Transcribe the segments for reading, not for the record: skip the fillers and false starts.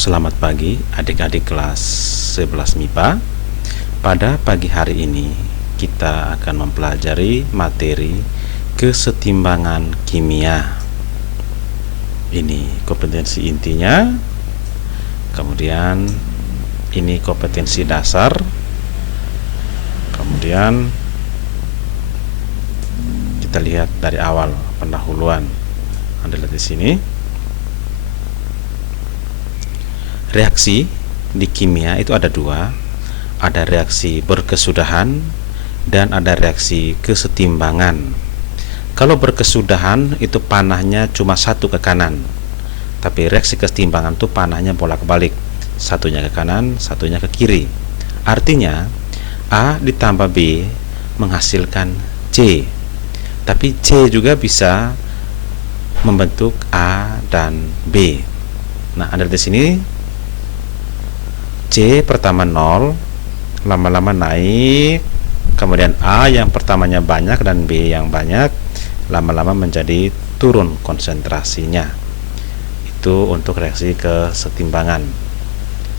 Selamat pagi adik-adik kelas 11 MIPA. Pada pagi hari ini kita akan mempelajari materi kesetimbangan kimia. Ini kompetensi intinya. Kemudian ini kompetensi dasar. Kemudian kita lihat dari awal pendahuluan. Anda lihat di sini. Reaksi di kimia itu ada dua, ada reaksi berkesudahan dan ada reaksi kesetimbangan. Kalau berkesudahan itu panahnya cuma satu ke kanan, tapi reaksi kesetimbangan itu panahnya bolak-balik, satunya ke kanan, satunya ke kiri. Artinya A ditambah B menghasilkan C, tapi C juga bisa membentuk A dan B. Nah, Anda di sini C pertama 0, lama-lama naik, kemudian A yang pertamanya banyak dan B yang banyak, lama-lama menjadi turun konsentrasinya. Itu untuk reaksi kesetimbangan.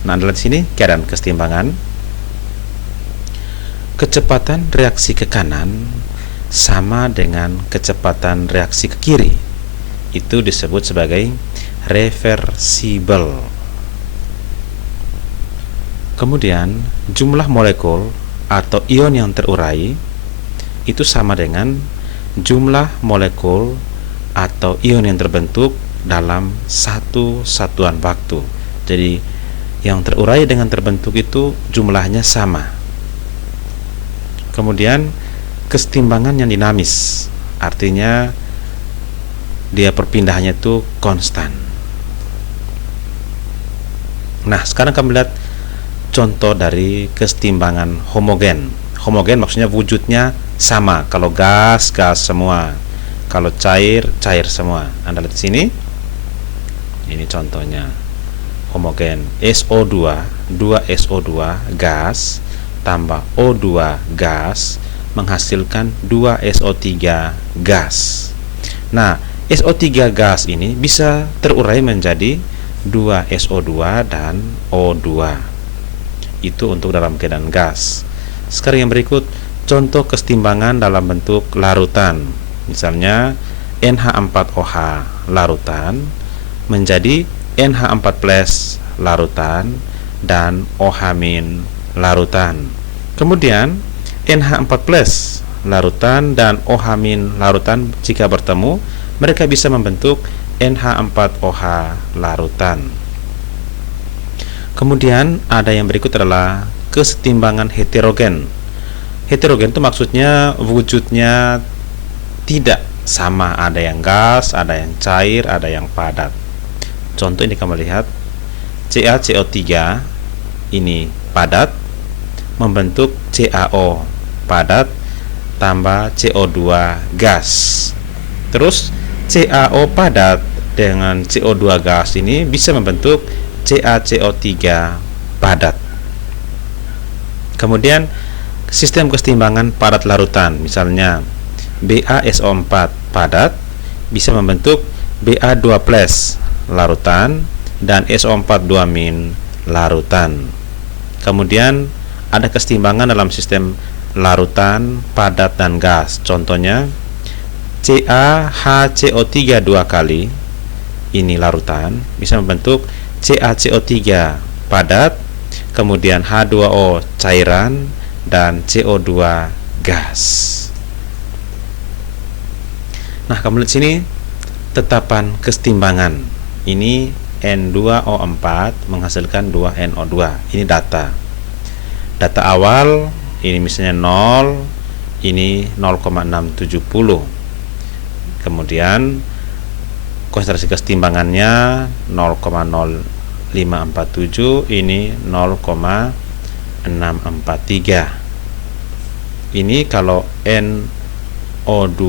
Nah, Anda lihat sini keadaan kesetimbangan. Kecepatan reaksi ke kanan sama dengan kecepatan reaksi ke kiri. Itu disebut sebagai reversibel. Kemudian jumlah molekul atau ion yang terurai itu sama dengan jumlah molekul atau ion yang terbentuk dalam satu satuan waktu. Jadi yang terurai dengan terbentuk itu jumlahnya sama. Kemudian kesetimbangan yang dinamis, artinya dia perpindahannya itu konstan. Nah, sekarang kami lihat contoh dari kesetimbangan homogen. Homogen maksudnya wujudnya sama. Kalau gas, gas semua. Kalau cair, cair semua. Anda lihat di sini. Ini contohnya. Homogen SO2, 2SO2 gas tambah O2 gas menghasilkan 2SO3 gas. Nah, SO3 gas ini bisa terurai menjadi 2SO2 dan O2. Itu untuk dalam keadaan gas. Sekarang yang berikut contoh kesetimbangan dalam bentuk larutan. Misalnya NH4OH larutan menjadi NH4+ larutan dan OH- larutan. Kemudian NH4+ larutan dan OH- larutan jika bertemu, mereka bisa membentuk NH4OH larutan. Kemudian ada yang berikut adalah kesetimbangan heterogen. Heterogen itu maksudnya wujudnya tidak sama, ada yang gas, ada yang cair, ada yang padat. Contoh ini kamu lihat, CaCO3 ini padat membentuk CaO padat tambah CO2 gas. Terus CaO padat dengan CO2 gas ini bisa membentuk CaCO3 padat. Kemudian sistem kesetimbangan padat larutan, misalnya BaSO4 padat bisa membentuk Ba2+ larutan dan SO4 2- larutan. Kemudian ada kesetimbangan dalam sistem larutan, padat dan gas. Contohnya CaHCO3 2 kali, ini larutan, bisa membentuk CaCO3 padat, kemudian H2O cairan dan CO2 gas. Nah, kamu lihat sini tetapan kesetimbangan. Ini N2O4 menghasilkan 2NO2. Ini data. Data awal ini misalnya 0, ini 0,670. Kemudian konsentrasi kesetimbangannya 0,0547, ini 0,643. Ini kalau NO2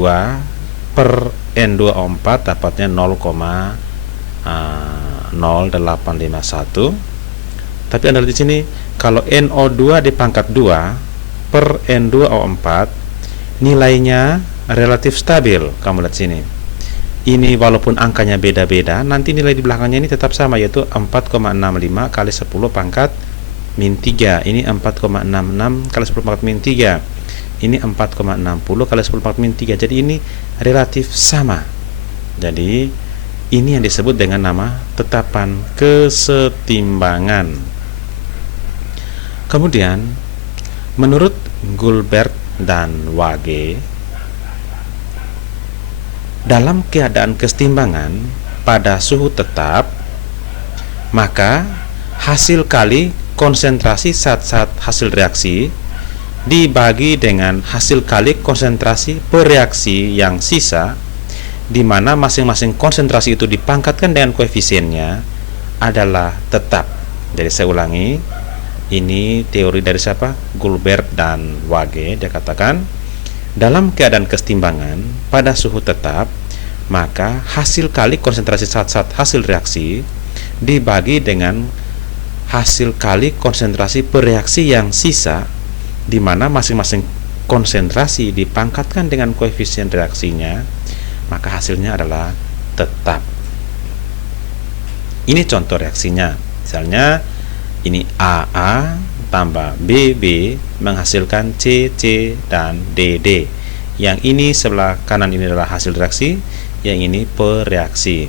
per N2O4 dapatnya 0,0851. Tapi Anda lihat di sini, kalau NO2 dipangkat 2 per N2O4 nilainya relatif stabil. Kamu lihat sini. ini walaupun angkanya beda-beda, nanti nilai di belakangnya ini tetap sama, yaitu 4,65 kali 10 pangkat min 3. Ini 4,66 kali 10 pangkat min 3. Ini 4,60 kali 10 pangkat min 3. Jadi ini relatif sama. Jadi ini yang disebut dengan nama tetapan kesetimbangan. Kemudian menurut Goldberg dan Waage, dalam keadaan kesetimbangan pada suhu tetap, maka hasil kali konsentrasi zat-zat hasil reaksi dibagi dengan hasil kali konsentrasi bereaksi yang sisa, di mana masing-masing konsentrasi itu dipangkatkan dengan koefisiennya adalah tetap. Jadi saya ulangi, ini teori dari siapa? Goldberg dan Waage. Dia katakan, dalam keadaan kesetimbangan pada suhu tetap, maka hasil kali konsentrasi zat-zat hasil reaksi dibagi dengan hasil kali konsentrasi bereaksi yang sisa, di mana masing-masing konsentrasi dipangkatkan dengan koefisien reaksinya, maka hasilnya adalah tetap. Ini contoh reaksinya. Misalnya ini AA tambah BB menghasilkan CC dan DD. Yang ini sebelah kanan ini adalah hasil reaksi, yang ini bereaksi.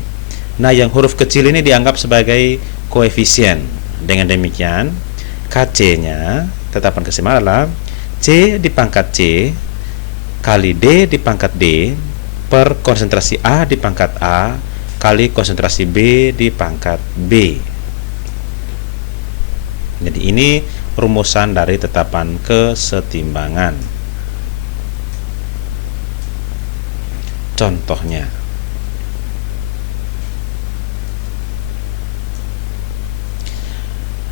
Nah, yang huruf kecil ini dianggap sebagai koefisien. Dengan demikian, KC-nya, tetapan keseimbangan adalah C di pangkat C kali D di pangkat D per konsentrasi A di pangkat A kali konsentrasi B di pangkat B. Jadi ini rumusan dari tetapan kesetimbangan. Contohnya,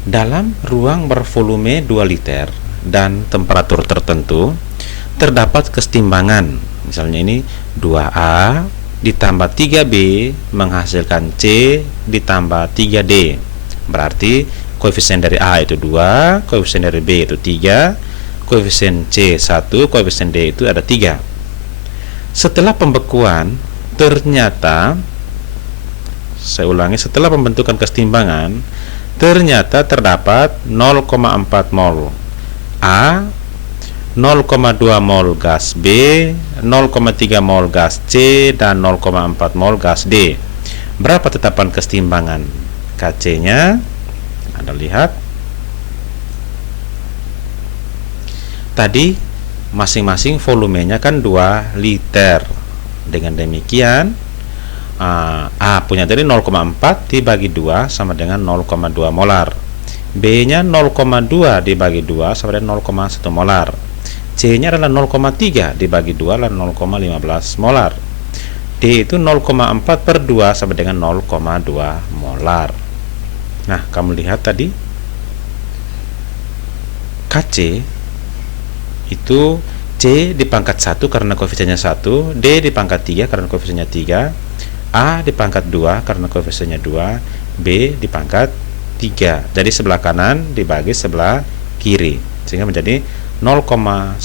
dalam ruang bervolume 2 liter dan temperatur tertentu terdapat kesetimbangan. Misalnya ini 2A ditambah 3B menghasilkan C ditambah 3D. Berarti koefisien dari A itu 2, koefisien dari B itu 3, koefisien C 1, koefisien D itu ada 3. Setelah pembekuan, ternyata, saya ulangi, setelah pembentukan kesetimbangan, ternyata terdapat 0,4 mol A, 0,2 mol gas B, 0,3 mol gas C, dan 0,4 mol gas D. Berapa tetapan kesetimbangan KC-nya? Anda lihat tadi masing-masing volumenya kan 2 liter. Dengan demikian A punya tadi 0,4 dibagi 2 sama dengan 0,2 molar. B-nya 0,2 dibagi 2 sama dengan 0,1 molar. C-nya adalah 0,3 dibagi 2 adalah 0,15 molar. D itu 0,4 per 2 sama dengan 0,2 molar. Nah, kamu lihat tadi KC itu C di pangkat 1 karena koefisiennya 1, D di pangkat 3 karena koefisiennya 3, A di pangkat 2 karena koefisiennya 2, B di pangkat 3. Jadi sebelah kanan dibagi sebelah kiri, sehingga menjadi 0,15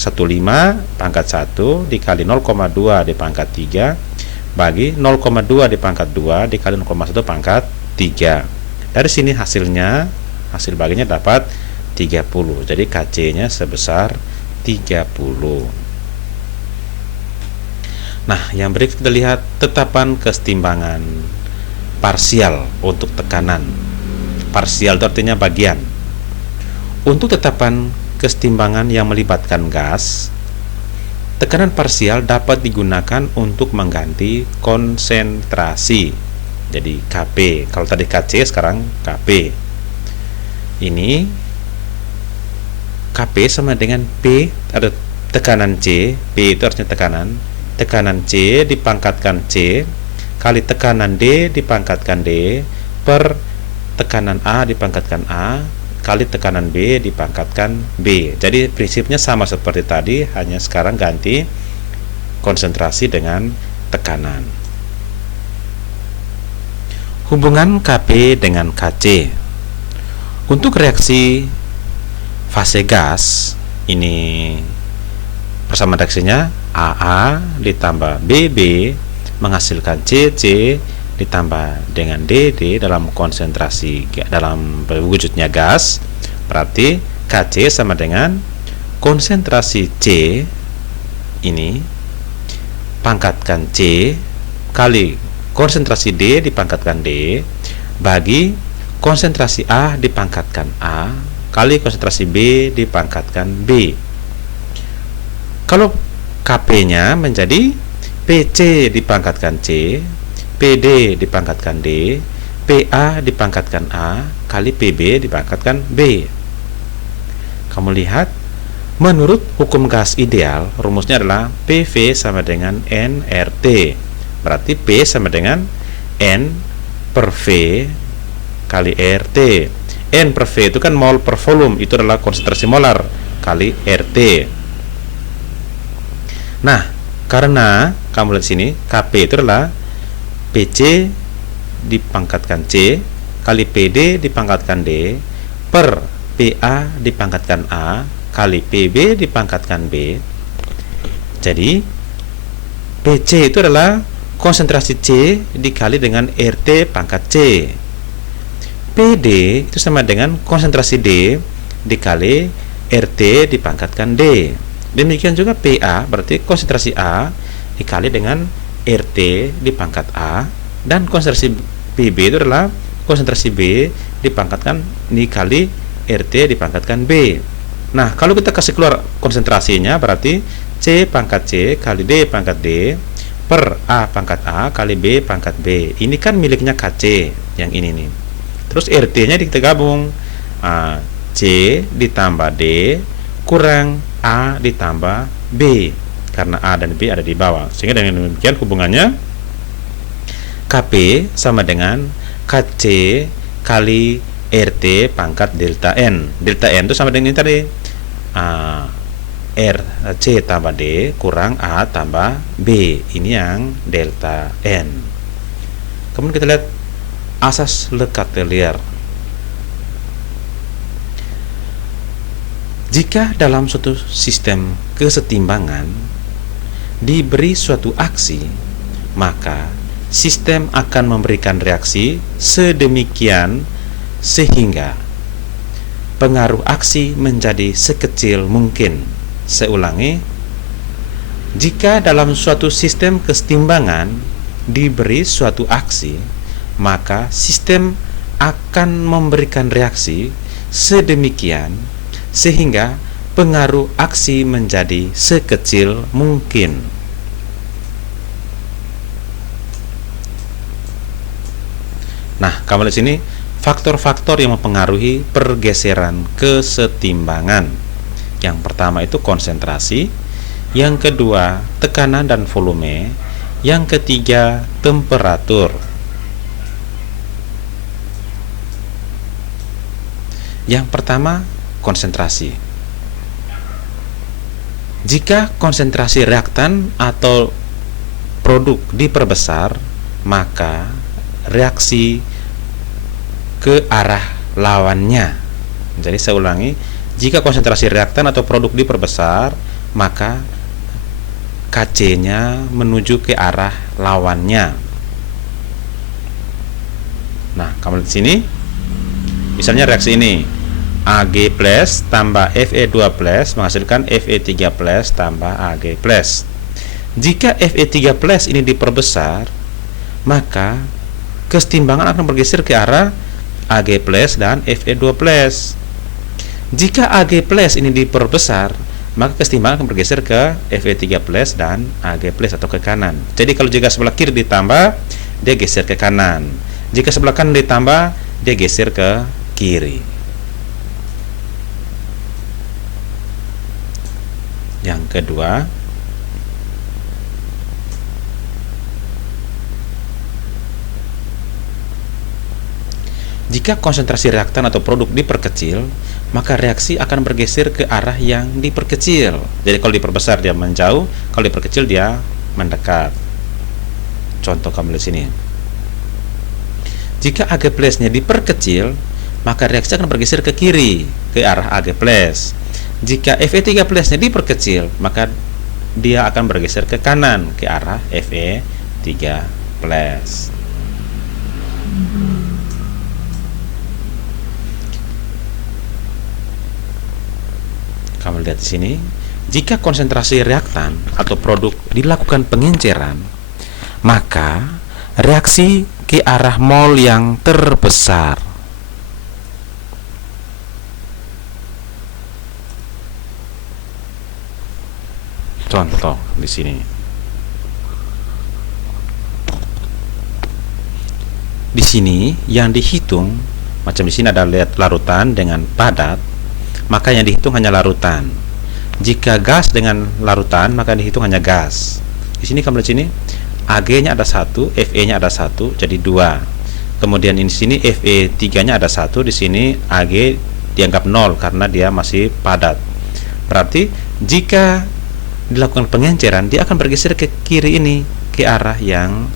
pangkat 1 dikali 0,2 di pangkat 3 bagi 0,2 di pangkat 2 dikali 0,1 pangkat 3. Dari sini hasilnya, hasil baginya dapat 30. Jadi KC-nya sebesar 30. Nah, yang berikut kita lihat tetapan kesetimbangan parsial untuk tekanan. Parsial itu artinya bagian. Untuk tetapan kesetimbangan yang melibatkan gas, tekanan parsial dapat digunakan untuk mengganti konsentrasi. Jadi Kp, kalau tadi Kc sekarang Kp. Ini Kp sama dengan P, ada tekanan C, P itu artinya tekanan. Tekanan C dipangkatkan C kali tekanan D dipangkatkan D per tekanan A dipangkatkan A kali tekanan B dipangkatkan B. Jadi prinsipnya sama seperti tadi, hanya sekarang ganti konsentrasi dengan tekanan. Hubungan Kp dengan Kc. Untuk reaksi fase gas, ini persamaan reaksinya AA ditambah BB menghasilkan C, C ditambah dengan D, D dalam konsentrasi dalam wujudnya gas, berarti Kc sama dengan konsentrasi C ini pangkatkan C kali konsentrasi D dipangkatkan D bagi konsentrasi A dipangkatkan A kali konsentrasi B dipangkatkan B. Kalau Kp-nya menjadi Pc dipangkatkan C, Pd dipangkatkan D, Pa dipangkatkan A kali Pb dipangkatkan B. Kamu lihat, menurut hukum gas ideal, rumusnya adalah PV sama dengan nRT. Berarti P sama dengan N per V kali RT. N per V itu kan mol per volume, itu adalah konsentrasi molar kali RT. Nah, karena kamu lihat sini, Kp itu adalah Pc dipangkatkan C kali Pd dipangkatkan D per Pa dipangkatkan A kali Pb dipangkatkan B. Jadi Pc itu adalah konsentrasi C dikali dengan RT pangkat C. Pd itu sama dengan konsentrasi D dikali RT dipangkatkan D. Demikian juga Pa berarti konsentrasi A dikali dengan RT dipangkat A, dan konsentrasi Pb itu adalah konsentrasi B dipangkatkan dikali RT dipangkatkan B. Nah, kalau kita kasih keluar konsentrasinya berarti C pangkat C kali D pangkat D per A pangkat A kali B pangkat B. Ini kan miliknya Kc yang ini nih. Terus RT-nya kita gabung, C ditambah D kurang A ditambah B, karena A dan B ada di bawah. Sehingga dengan demikian hubungannya Kp sama dengan Kc kali RT pangkat delta N. Delta N itu sama dengan ini tadi, R C tambah D kurang A tambah B. Ini yang delta N. Kemudian kita lihat asas Le Chatelier. Jika dalam suatu sistem kesetimbangan diberi suatu aksi, maka sistem akan memberikan reaksi sedemikian sehingga pengaruh aksi menjadi sekecil mungkin. Saya ulangi, jika dalam suatu sistem kesetimbangan diberi suatu aksi, maka sistem akan memberikan reaksi sedemikian sehingga pengaruh aksi menjadi sekecil mungkin. Nah, kamu lihat sini faktor-faktor yang mempengaruhi pergeseran kesetimbangan. Yang pertama itu konsentrasi, yang kedua tekanan dan volume, yang ketiga temperatur. Yang pertama konsentrasi. Jika konsentrasi reaktan atau produk diperbesar, maka reaksi ke arah lawannya. Jadi saya ulangi, jika konsentrasi reaktan atau produk diperbesar, maka Kc-nya menuju ke arah lawannya. Nah, kamu lihat sini, misalnya reaksi ini Ag plus tambah Fe2 plus menghasilkan Fe3 plus tambah Ag plus. Jika Fe3 plus ini diperbesar, maka kesetimbangan akan bergeser ke arah Ag plus dan Fe2 plus. Jika Ag plus ini diperbesar, maka kesetimbangan akan bergeser ke Fe3 plus dan Ag plus atau ke kanan. Jadi kalau jika sebelah kiri ditambah, dia geser ke kanan. Jika sebelah kanan ditambah, dia geser ke kiri. Yang kedua, jika konsentrasi reaktan atau produk diperkecil, maka reaksi akan bergeser ke arah yang diperkecil. Jadi kalau diperbesar dia menjauh, kalau diperkecil dia mendekat. Contoh kamu lihat sini. Jika Ag plus-nya diperkecil, maka reaksi akan bergeser ke kiri, ke arah Ag plus. Jika Fe3 plus-nya diperkecil, maka dia akan bergeser ke kanan, ke arah Fe3 3 plus. Kamu lihat di sini, jika konsentrasi reaktan atau produk dilakukan pengenceran, maka reaksi ke arah mol yang terbesar. Contoh di sini. Di sini yang dihitung, macam di sini ada lihat larutan dengan padat, maka yang dihitung hanya larutan. Jika gas dengan larutan, maka yang dihitung hanya gas. Di sini kamu lihat sini, Ag-nya ada 1, Fe-nya ada 1, jadi 2. Kemudian di sini Fe3-nya ada 1, di sini Ag dianggap 0 karena dia masih padat. Berarti jika dilakukan pengenceran, dia akan bergeser ke kiri ini, ke arah yang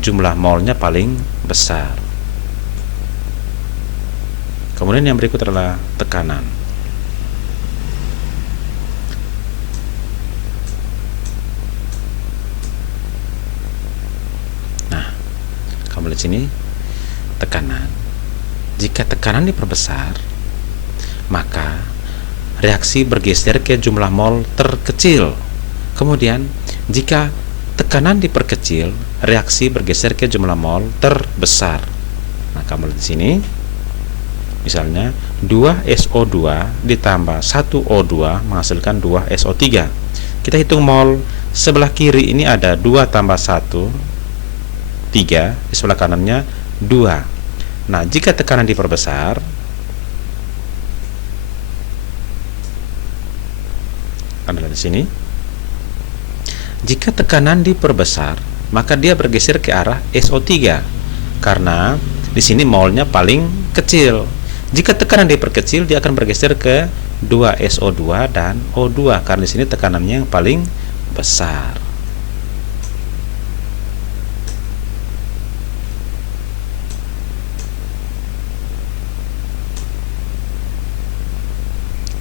jumlah molnya paling besar. Kemudian yang berikut adalah tekanan. Nah, kamu lihat sini, tekanan. Jika tekanan diperbesar, maka reaksi bergeser ke jumlah mol terkecil. Kemudian, jika tekanan diperkecil, reaksi bergeser ke jumlah mol terbesar. Nah, kamu lihat di sini, misalnya 2SO2 ditambah 1O2 menghasilkan 2SO3. Kita hitung mol. Sebelah kiri ini ada 2 tambah 1, 3. Di sebelah kanannya 2. Nah, jika tekanan diperbesar, adalah di sini. Jika tekanan diperbesar, maka dia bergeser ke arah SO3 karena di sini molnya paling kecil. Jika tekanan diperkecil, dia akan bergeser ke 2SO2 dan O2 karena di sini tekanannya yang paling besar.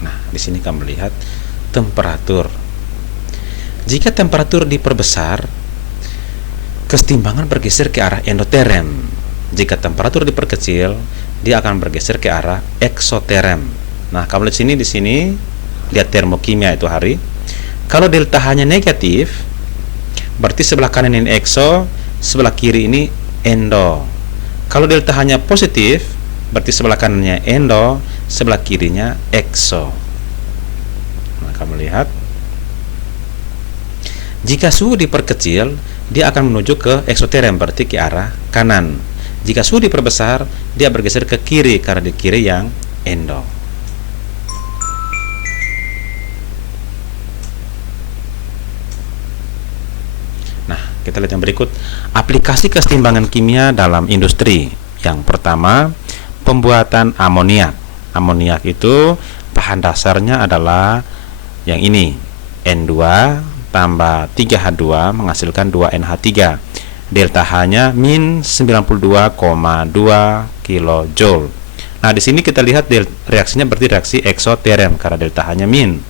Nah, di sini kamu lihat temperatur. Jika temperatur diperbesar, kesetimbangan bergeser ke arah endoterm. Jika temperatur diperkecil, dia akan bergeser ke arah eksoterm. Nah, kamu lihat sini, di sini lihat termokimia itu hari. Kalau delta H-nya negatif, berarti sebelah kanan ini ekso, sebelah kiri ini endo. Kalau delta H-nya positif, berarti sebelah kanannya endo, sebelah kirinya ekso. Nah, kamu lihat, jika suhu diperkecil, dia akan menuju ke eksoterm, berarti ke arah kanan. Jika suhu diperbesar, dia bergeser ke kiri karena di kiri yang endo. Nah, kita lihat yang berikut, aplikasi kesetimbangan kimia dalam industri. Yang pertama, pembuatan amoniak. Amoniak itu bahan dasarnya adalah yang ini, N2 tambah 3H2 menghasilkan 2NH3. Delta H-nya min 92,2 kJ. Nah, di sini kita lihat reaksinya berarti reaksi eksoterm karena delta H-nya min.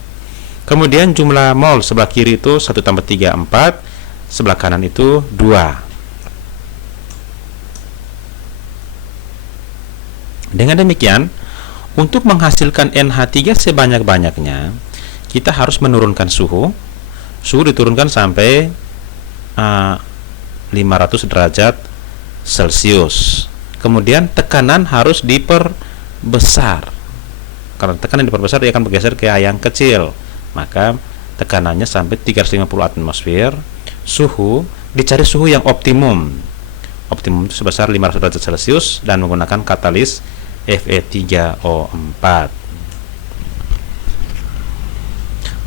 Kemudian jumlah mol sebelah kiri itu 1 tambah 3, 4. Sebelah kanan itu 2. Dengan demikian, untuk menghasilkan NH3 sebanyak-banyaknya, kita harus menurunkan suhu. Suhu diturunkan sampai 500 derajat Celcius. Kemudian tekanan harus diperbesar. Karena tekanan diperbesar, dia akan bergeser ke yang kecil. Maka tekanannya sampai 350 atmosfer. Suhu dicari suhu yang optimum. Optimum itu sebesar 500 derajat Celcius dan menggunakan katalis Fe3O4.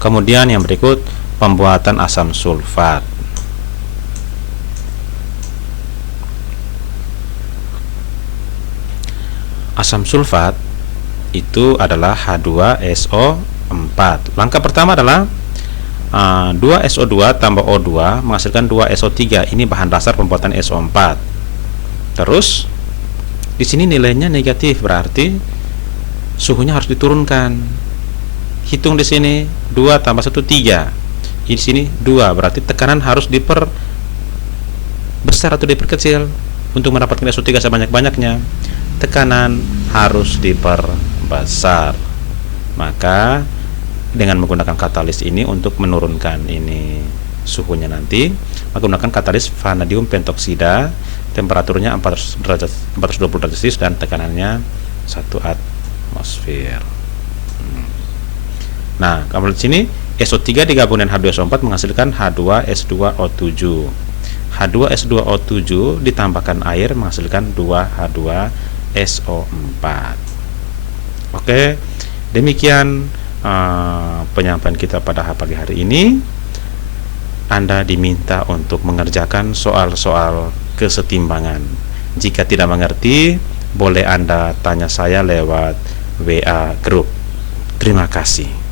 Kemudian yang berikut, pembuatan asam sulfat. Asam sulfat itu adalah H2SO4. Langkah pertama adalah 2SO2 tambah O2 menghasilkan 2SO3. Ini bahan dasar pembuatan SO4. Terus di sini nilainya negatif, berarti suhunya harus diturunkan. Hitung di sini 2 tambah 1 3. Di sini 2, berarti tekanan harus besar atau diperkecil untuk mendapatkan SO3 sebanyak-banyaknya? Tekanan harus diperbesar. Maka dengan menggunakan katalis ini untuk menurunkan ini suhunya nanti, menggunakan katalis vanadium pentoksida, temperaturnya 420 derajat celcius dan tekanannya 1 atmosfer. Nah, kalau di sini SO3 digabung dengan H2SO4 menghasilkan H2S2O7. H2S2O7 ditambahkan air menghasilkan 2H2SO4. Oke, demikian penyampaian kita pada pagi hari ini. Anda diminta untuk mengerjakan soal-soal kesetimbangan. Jika tidak mengerti, boleh Anda tanya saya lewat WA grup. Terima kasih.